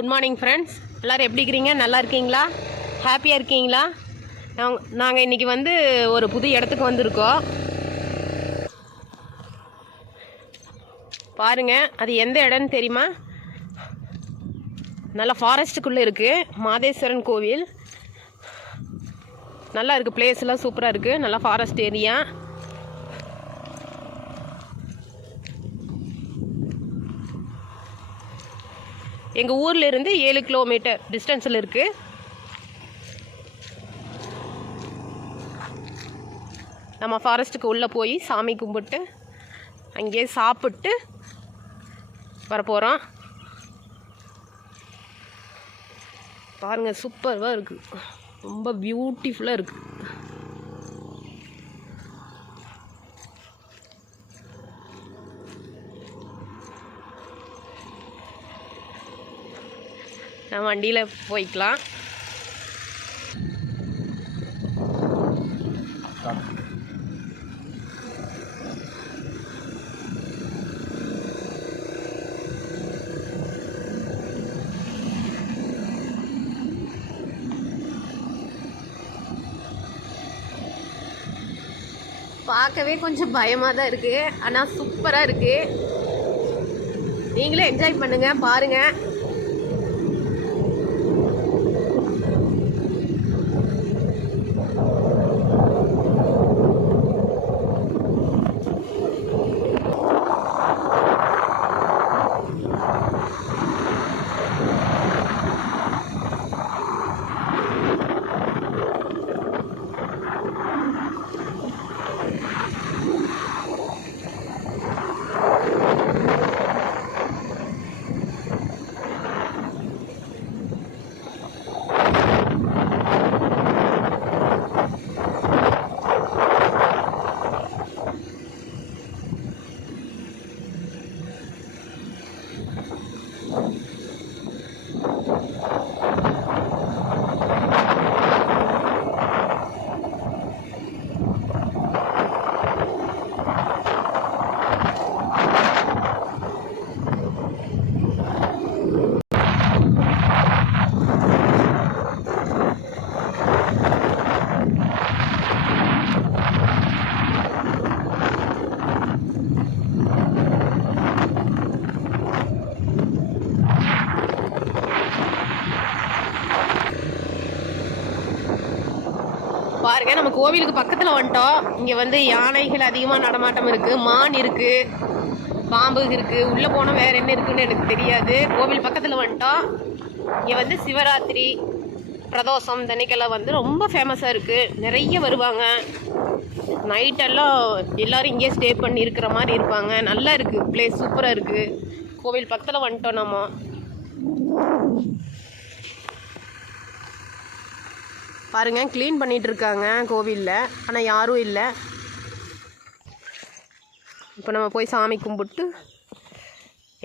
Good morning friends, எல்லோரும் எப்படி இருக்கிறீங்க? நல்லா இருக்கீங்களா? ஹாப்பியாக இருக்கீங்களா? நாங்கள் இன்றைக்கி வந்து ஒரு புது இடத்துக்கு வந்திருக்கோம். பாருங்கள், அது எந்த இடம்னு தெரியுமா? நல்லா ஃபாரஸ்ட்டுக்குள்ளே இருக்குது. மாதேஸ்வரன் கோவில் நல்லா இருக்குது. பிளேஸ்லாம் சூப்பராக இருக்குது. நல்லா ஃபாரஸ்ட் ஏரியா. எங்கள் ஊரில் இருந்து 7 கிலோமீட்டர் டிஸ்டன்ஸில் இருக்குது. நம்ம ஃபாரஸ்ட்டுக்கு உள்ளே போய் சாமி கும்பிட்டு அங்கேயே சாப்பிட்டு வரப்போகிறோம். பாருங்கள், சூப்பராக இருக்குது. ரொம்ப பியூட்டிஃபுல்லாக இருக்குது. நான் வண்டியில் போய்க்கலாம். பார்க்கவே கொஞ்சம் பயமாக தான் இருக்குது, ஆனால் சூப்பராக இருக்குது. நீங்களே என்ஜாய் பண்ணுங்கள், பாருங்கள். பாருங்க, நம்ம கோவிலுக்கு பக்கத்தில் வந்துட்டோம். இங்கே வந்து யானைகள் அதிகமாக நடமாட்டம் இருக்குது, மான் இருக்குது, பாம்பு இருக்குது. உள்ளே போனால் வேறு என்ன இருக்குன்னு எனக்கு தெரியாது. கோவில் பக்கத்தில் வந்துட்டோம். இங்கே வந்து சிவராத்திரி பிரதோஷம் தண்ணிக்கெல்லாம் வந்து ரொம்ப ஃபேமஸாக இருக்குது. நிறைய வருவாங்க. நைட்டெல்லாம் எல்லோரும் இங்கேயே ஸ்டே பண்ணி இருக்கிற மாதிரி இருப்பாங்க. நல்லா இருக்குது, பிளேஸ் சூப்பராக இருக்குது. கோவில் பக்கத்தில் வந்துட்டோம் நம்ம. பாருங்கள், க்ளீன் பண்ணிகிட்டு இருக்காங்க கோவிலில், ஆனால் யாரும் இல்லை. இப்போ நம்ம போய் சாமி கும்பிட்டு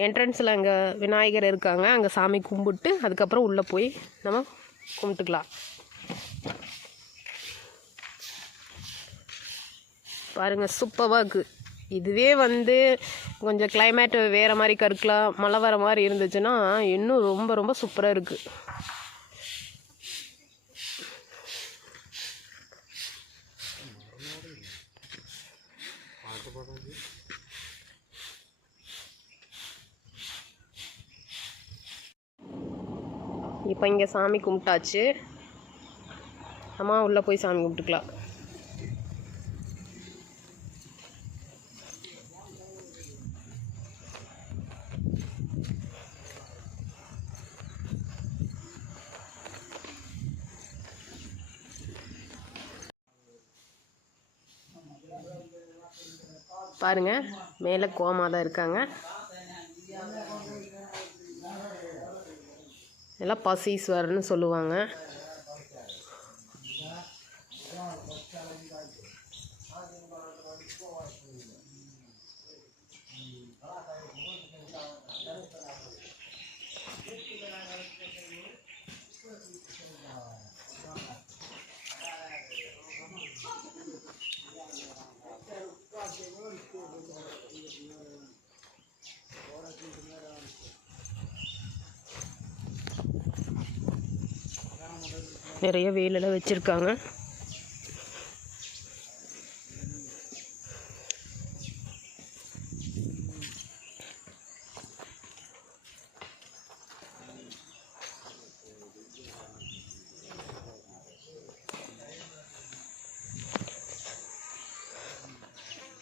என்ட்ரன்ஸில் அங்கே விநாயகர் இருக்காங்க, அங்கே சாமி கும்பிட்டு அதுக்கப்புறம் உள்ளே போய் நம்ம கும்பிட்டுக்கலாம். பாருங்கள், சூப்பராக இருக்குது. இதுவே வந்து கொஞ்சம் கிளைமேட் வேறு மாதிரி கருக்கலாம், மழை வர மாதிரி இருந்துச்சுன்னா இன்னும் ரொம்ப ரொம்ப சூப்பராக இருக்குது. இப்போ இங்கே சாமி கும்பிட்டாச்சு. அம்மா உள்ளே போய் சாமி கும்பிட்டுக்கலாம். பாருங்கள், மேலே கோமாதான் இருக்காங்க. எல்லாம் பசீஸ்வரர்னு சொல்லுவாங்க. நிறைய வேலைலாம் வச்சுருக்காங்க.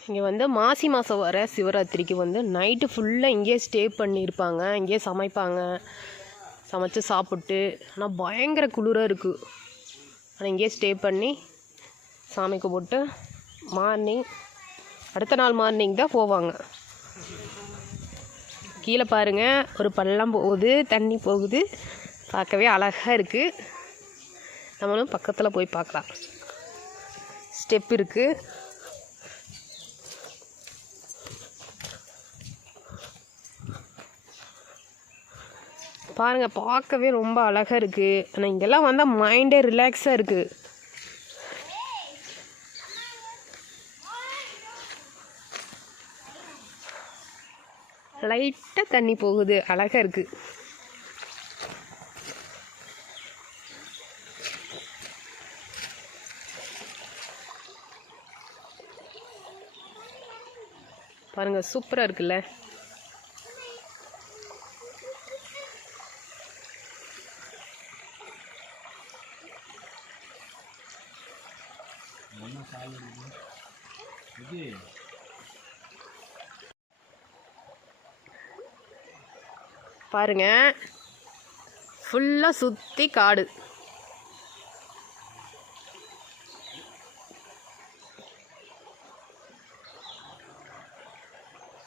இங்கே வந்து மாசி மாதம் வர சிவராத்திரிக்கு வந்து நைட்டு ஃபுல்லாக இங்கேயே ஸ்டே பண்ணியிருப்பாங்க. இங்கேயே சமைப்பாங்க, சமைச்சு சாப்பிட்டு. ஆனால் பயங்கர குளிராக இருக்குது. ஆனால் இங்கேயே ஸ்டே பண்ணி சாமி கும்பிட்டு மார்னிங் அடுத்த நாள் மார்னிங் தான் போவாங்க. கீழே பாருங்கள், ஒரு பள்ளம் போகுது, தண்ணி போகுது, பார்க்கவே அழகாக இருக்குது. நம்மளும் பக்கத்தில் போய் பார்க்கலாம். ஸ்டெப் இருக்குது. பாருங்கள், பார்க்கவே ரொம்ப அழகாக இருக்குது. ஆனால் இங்கெல்லாம் வந்தால் மைண்டே ரிலாக்ஸாக இருக்குது. லைட்டாக தண்ணி போகுது, அழகாக இருக்குது. பாருங்கள், சூப்பராக இருக்குல்ல. பாருங்க, ஃபுல்லாக சுற்றி காடு.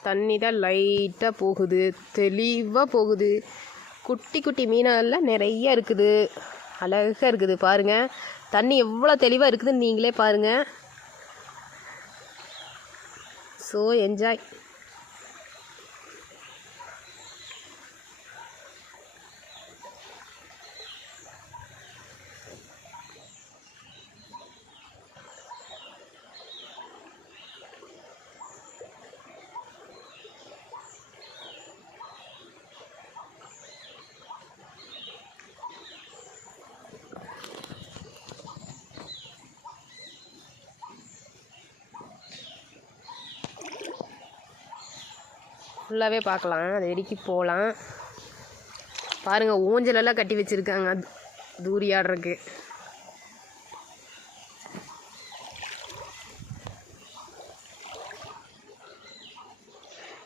தண்ணி தான் லைட்டாக போகுது, தெளிவாக போகுது. குட்டி குட்டி மீனெல்லாம் நிறைய இருக்குது, அழகாக இருக்குது. பாருங்கள், தண்ணி எவ்வளோ தெளிவாக இருக்குதுன்னு நீங்களே பாருங்கள். So enjoy. ஃபுல்லாகவே பார்க்கலாம், அது வரைக்கும் போகலாம். பாருங்கள், ஊஞ்சலெல்லாம் கட்டி வச்சுருக்காங்க தூரி ஆடுறதுக்கு.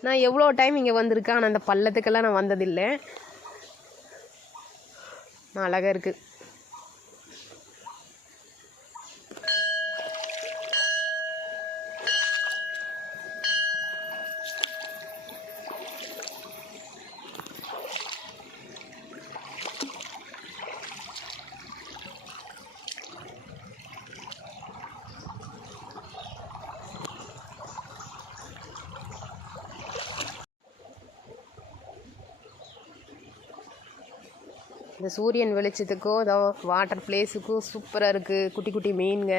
நான் எவ்வளோ டைம் இங்கே வந்திருக்கேன், ஆனால் அந்த பள்ளத்துக்கெல்லாம் நான் வந்ததில்லை. அழகாக இருக்குது. இந்த சூரியன் வெளிச்சத்துக்கும் இதோ வாட்டர் பிளேஸுக்கும் சூப்பராக இருக்குது. குட்டி குட்டி மீன்க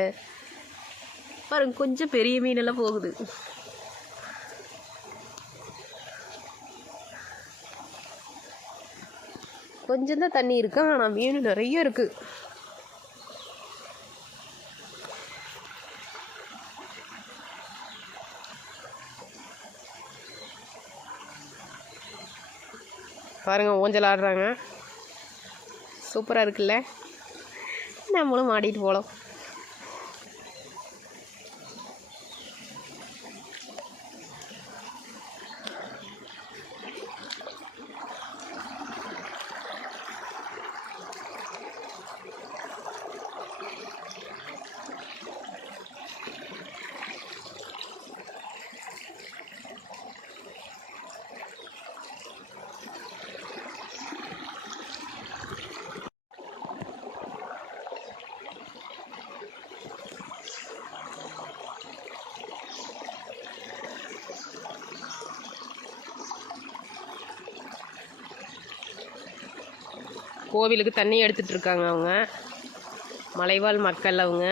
பாருங்க, கொஞ்சம் பெரிய மீனெல்லாம் போகுது. கொஞ்சம் தான் தண்ணி இருக்கு, ஆனால் மீன் நிறைய இருக்குது. பாருங்கள், ஊஞ்சல் ஆடுறாங்க, சூப்பராக இருக்குல்ல. நம்மளும் ஆடிட்டு போகலாம். கோவிலுக்கு தண்ணி எடுத்துகிட்டு இருக்காங்க அவங்க, மலைவாழ் மக்கள் அவங்க.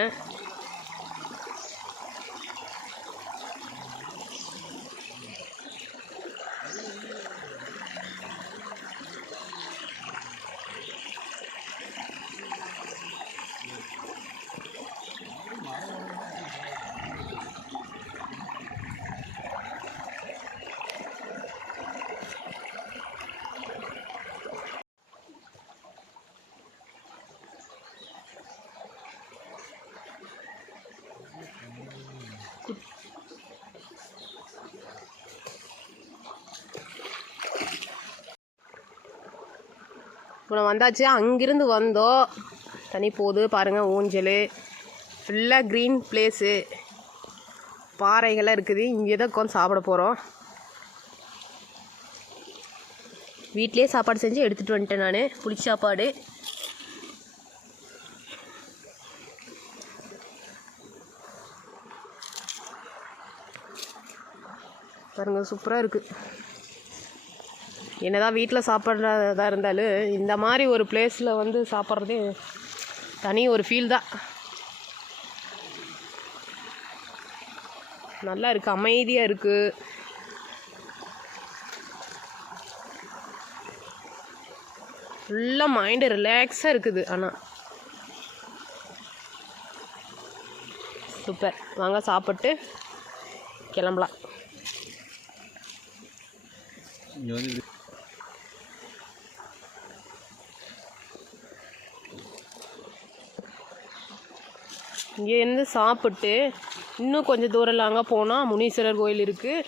இப்போ வந்தாச்சு. அங்கிருந்து வந்தோம். தனி போகுது பாருங்கள். ஊஞ்சல் ஃபுல்லாக க்ரீன் பிளேஸு, பாறைகள்லாம் இருக்குது. இங்கே தான் உட்காந்து சாப்பிட போகிறோம். வீட்டிலே சாப்பாடு செஞ்சு எடுத்துகிட்டு வந்துட்டேன் நான். புளிச்ச சாப்பாடு. பாருங்கள், சூப்பராக இருக்குது. என்னதான் வீட்டில் சாப்பிட்றதா இருந்தாலும் இந்த மாதிரி ஒரு பிளேஸில் வந்து சாப்பிட்றதே தனி ஒரு ஃபீல் தான். நல்லா இருக்குது, அமைதியாக இருக்குது. ஃபுல்லாக மைண்டு ரிலாக்ஸாக இருக்குது. ஆனால் சூப்பர். வாங்க சாப்பிட்டு கிளம்பலாம். இங்கேருந்து சாப்பிட்டு இன்னும் கொஞ்சம் தூரம் அங்கே போனால் முனீஸ்வரர் கோயில் இருக்குது.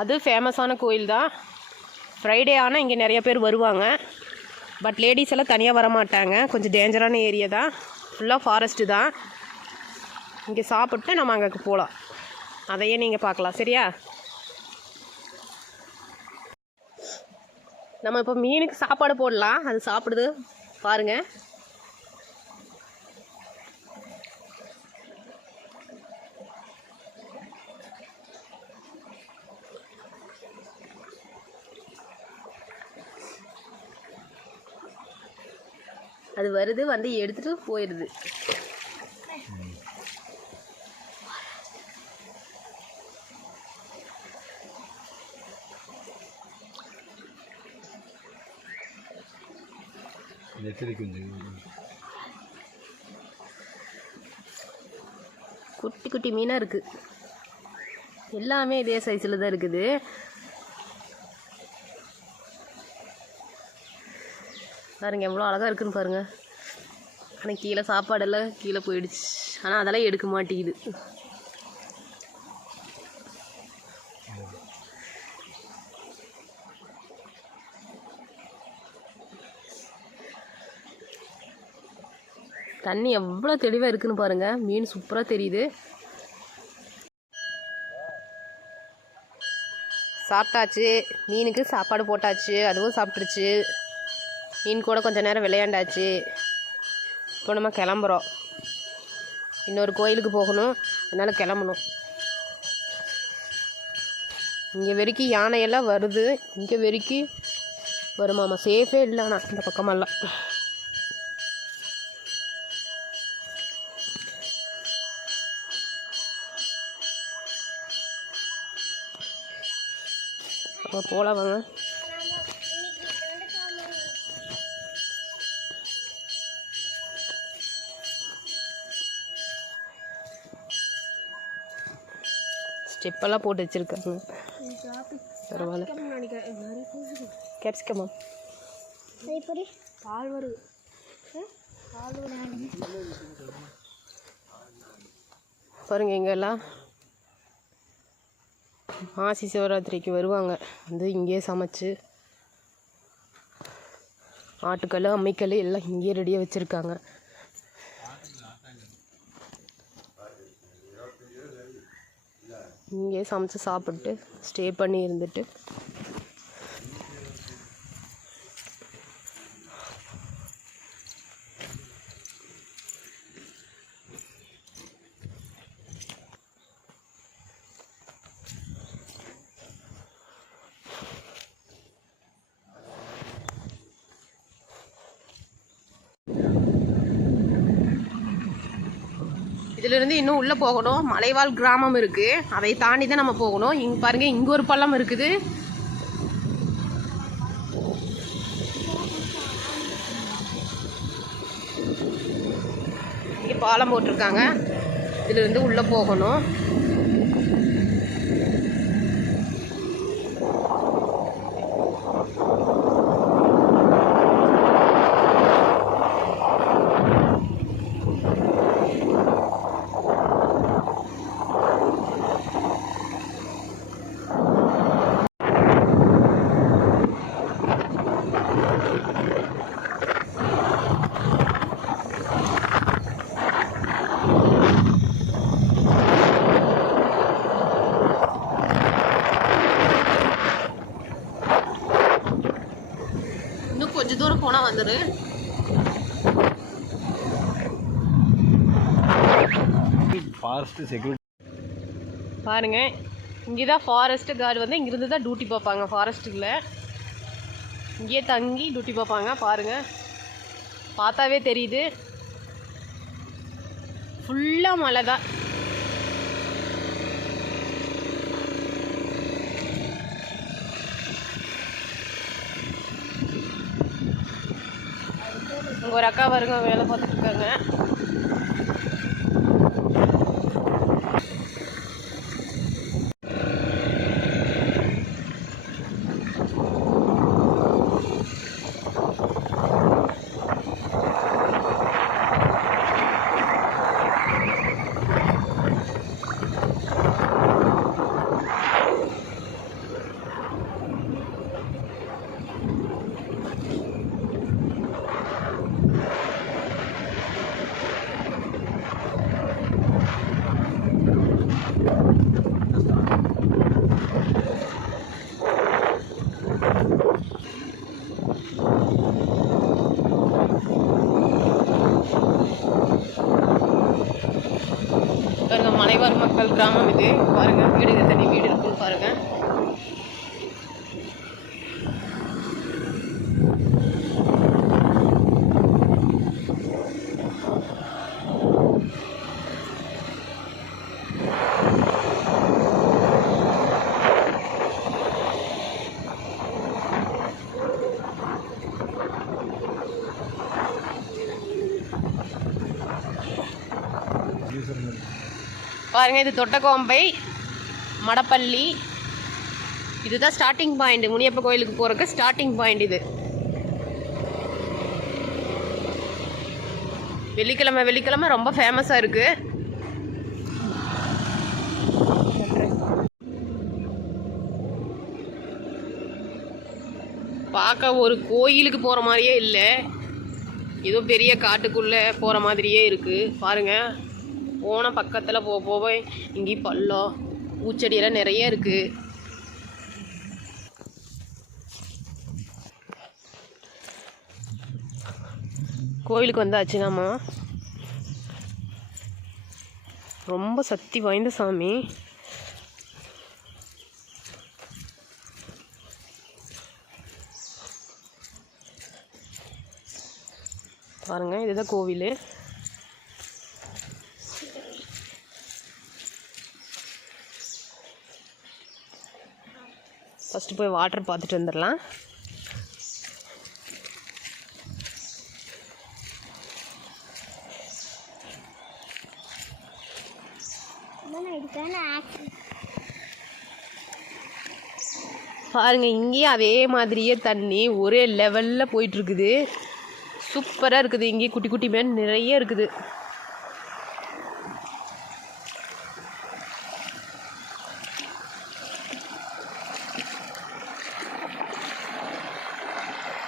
அது ஃபேமஸான கோயில் தான். ஃப்ரைடே ஆனால் இங்கே நிறைய பேர் வருவாங்க. பட் லேடிஸ் எல்லாம் தனியாக வர மாட்டாங்க. கொஞ்சம் டேஞ்சரான ஏரியா தான். ஃபுல்லாக ஃபாரஸ்ட்டு தான். இங்கே சாப்பிட்டு நம்ம அங்கே போகலாம். அதையே நீங்கள் பார்க்கலாம். சரியா? நம்ம இப்போ மீனுக்கு சாப்பாடு போடலாம். அது சாப்பிடுது பாருங்கள். அது வருது, வந்து எடுத்துட்டு போயிடுது. குட்டி குட்டி மீனாக இருக்குது. எல்லாமே இதே சைஸில் தான் இருக்குது. பாருங்க எவ்வளோ அழகாக இருக்குன்னு பாருங்கள். ஆனால் கீழே சாப்பாடெல்லாம் கீழே போயிடுச்சு. ஆனால் அதெல்லாம் எடுக்க மாட்டேங்குது. தண்ணி எவ்வளோ தெளிவாக இருக்குன்னு பாருங்கள். மீன் சூப்பராக தெரியுது. சாப்பிட்டாச்சு. மீனுக்கு சாப்பாடு போட்டாச்சு. அதுவும் சாப்பிட்ருச்சு. மீன் கூட கொஞ்சம் நேரம் விளையாண்டாச்சு. இப்போ நம்ம கிளம்புறோம். இன்னொரு கோயிலுக்கு போகணும். அதனால் கிளம்பணும். இங்கே வரைக்கும் யானையெல்லாம் வருது. இங்கே வரைக்கும் வருமாமா. சேஃபே இல்லை ஆனால் இந்த பக்கமெல்லாம். அப்போ போகலாம் வாங்க. ஸ்டெப்பெல்லாம் போட்டு வச்சுருக்காங்க. பரவாயில்ல. கேப்சிகமா பாருங்க. இங்கெல்லாம் மாசி சிவராத்திரிக்கு வருவாங்க. வந்து இங்கேயே சமைச்சு ஆட்டுக்கல், அம்மிக்கல் எல்லாம் இங்கேயே ரெடியாக வச்சுருக்காங்க. இங்கே சமைச்சு சாப்பிட்டு ஸ்டே பண்ணி இருந்துட்டு இதிலிருந்து இன்னும் உள்ளே போகணும். மலைவாழ் கிராமம் இருக்குது. அதை தாண்டி தான் நம்ம போகணும். இங்கே பாருங்கள், இங்கே ஒரு பள்ளம் இருக்குது. இங்கே பாலம் போட்டிருக்காங்க. இதிலிருந்து உள்ளே போகணும். போனால் வந்துடு. ஃபாரஸ்ட் செக்யூரிட்டி பாருங்க, இங்கே தான் ஃபாரஸ்ட் கார்டு வந்து இங்கிருந்து தான் டியூட்டி பார்ப்பாங்க. ஃபாரஸ்ட்டுக்குள்ள இங்கேயே தங்கி டியூட்டி பார்ப்பாங்க. பாருங்கள், பார்த்தாவே தெரியுது ஃபுல்லாக மழை தான். அங்கே ஒரு அக்கா பாருங்க வேலை பார்த்துட்டு இருக்காங்க. பாருங்க, மலைவாழ் மக்கள் கிராமம் இது. பாருங்க, வீடு தனி வீடு இருக்குன்னு பாருங்க. பாருங்க, இது தொட்டக்கோம்பை மடப்பள்ளி. இதுதான் ஸ்டார்டிங் பாயிண்ட். முனியப்ப கோயிலுக்கு போறதுக்கு ஸ்டார்டிங் பாயிண்ட் இது. வெள்ளிக்கிழமை ரொம்ப ஃபேமஸாக இருக்கு. பார்க்க ஒரு கோயிலுக்கு போகிற மாதிரியே இல்லை, ஏதோ பெரிய காட்டுக்குள்ளே போகிற மாதிரியே இருக்குது. பாருங்கள், போன பக்கத்தில் போக இங்கேயும் பள்ளம் பூச்செடியெல்லாம் நிறைய இருக்குது. கோயிலுக்கு வந்தாச்சு நாம. ரொம்ப சக்தி வாய்ந்த சாமி. பாருங்க, இதுதான் கோவில். ஃபஸ்ட்டு போய் வாட்டர் பார்த்துட்டு வந்துடலாம். பாருங்க, இங்கேயும் அதே மாதிரியே தண்ணி ஒரே லெவலில் போயிட்டுருக்குது. சூப்பராக இருக்குது. இங்கேயும் குட்டி குட்டி மீன் நிறைய இருக்குது.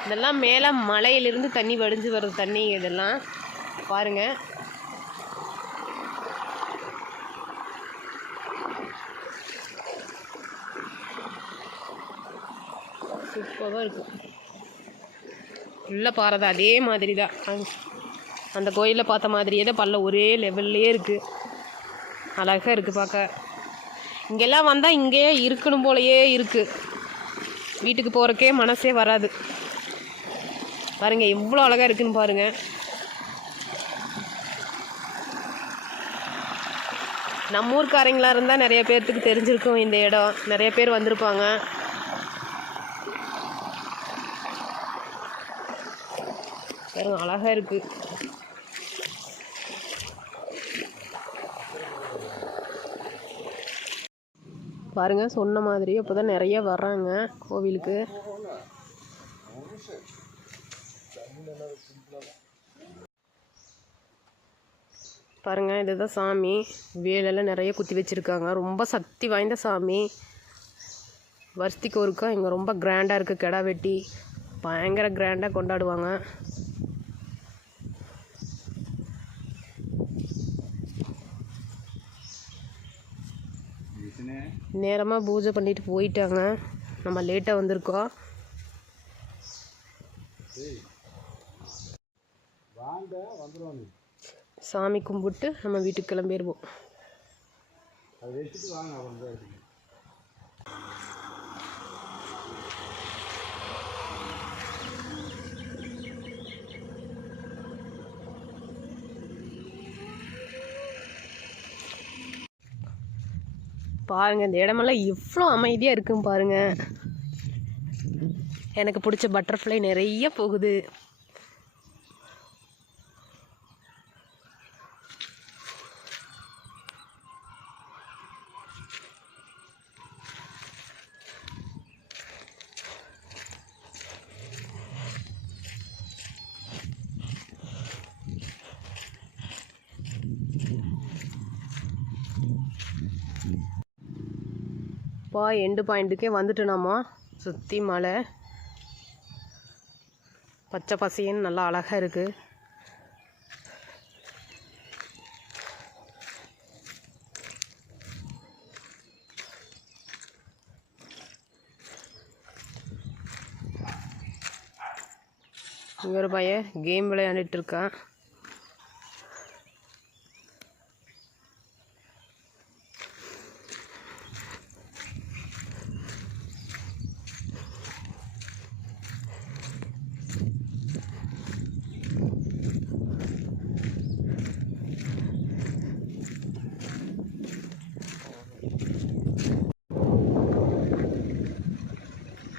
இதெல்லாம் மேலே மலையிலிருந்து தண்ணி வடிஞ்சு வர்ற தண்ணி இதெல்லாம். பாருங்க, சூப்பராக இருக்கும். ஃபுல்லாக பாறை தான், அதே மாதிரி தான். அந்த கோயிலில் பார்த்த மாதிரியே தான் பள்ளம் ஒரே லெவல்லையே இருக்குது. அழகாக இருக்குது பார்க்க. இங்கெல்லாம் வந்தால் இங்கேயே இருக்கணும் போலையே இருக்குது. வீட்டுக்கு போகிறக்கே மனசே வராது. பாருங்கள், எவ்வளோ அழகாக இருக்குன்னு பாருங்கள். நம்ம ஊர்க்காரங்களாக இருந்தால் நிறைய பேர்த்துக்கு தெரிஞ்சிருக்கும் இந்த இடம். நிறைய பேர் வந்திருப்பாங்க. பாருங்க, அழகாக இருக்குது. பாருங்கள், சொன்ன மாதிரி அப்போ தான் நிறைய வர்றாங்க கோவிலுக்கு. பாருங்கள், இதுதான் சாமி. வேலெல்லாம் நிறைய குத்தி வச்சுருக்காங்க. ரொம்ப சக்தி வாய்ந்த சாமி. வருஷத்துக்கு ஒருக்கா இங்கே ரொம்ப கிராண்டாக இருக்குது. கிடா வெட்டி பயங்கர கிராண்டாக கொண்டாடுவாங்க. நேரமாக பூஜை பண்ணிட்டு போயிட்டாங்க. நம்ம லேட்டாக வந்திருக்கோம். சாமி கும்பிட்டு நம்ம வீட்டுக்கு கிளம்பிடுவோம். பாருங்க இந்த இடமெல்லாம் எவ்வளோ அமைதியாக இருக்குன்னு பாருங்க. எனக்கு பிடிச்ச பட்டர்ஃப்ளை நிறைய போகுது. எண்டு பாயிண்ட்டுக்கே வந்துட்டோனாமா. சுற்றி மலை, பச்சை பசைன்னு நல்லா அழகாக இருக்குது. இங்கே ஒரு பையன் கேம் விளையாண்டுட்டு இருக்கான்.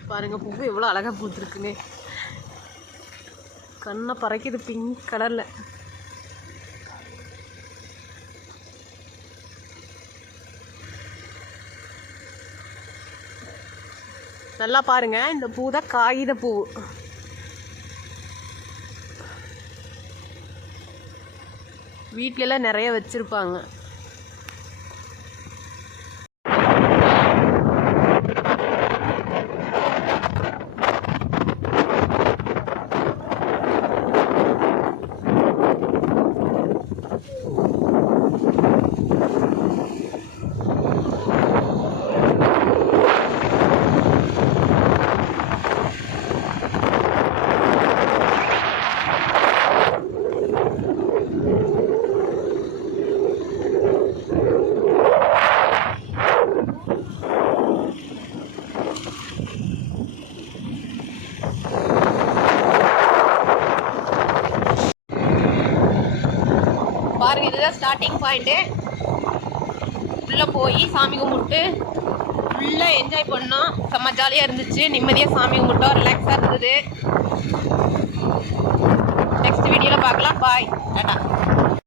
பாருங்க பூ எவ்வளோ அழகாக பூத்துருக்குன்னு. கண்ணை பறக்குது பிங்க் கலரில். நல்லா பாருங்க, இந்த பூ தான் காகித பூ. வீட்டிலலாம் நிறைய வச்சுருப்பாங்க. பாருங்க இதுதான் ஸ்டார்டிங் பாயிண்ட்டு. உள்ளே போய் சாமி கும்பிட்டு ஃபுல்லாக என்ஜாய் பண்ணோம். செம்ம ஜாலியாக இருந்துச்சு. நிம்மதியாக சாமி கும்பிட்டோம். ரிலாக்ஸாக இருந்தது. நெக்ஸ்ட் வீடியோவில் பார்க்கலாம். பாய், டாடா.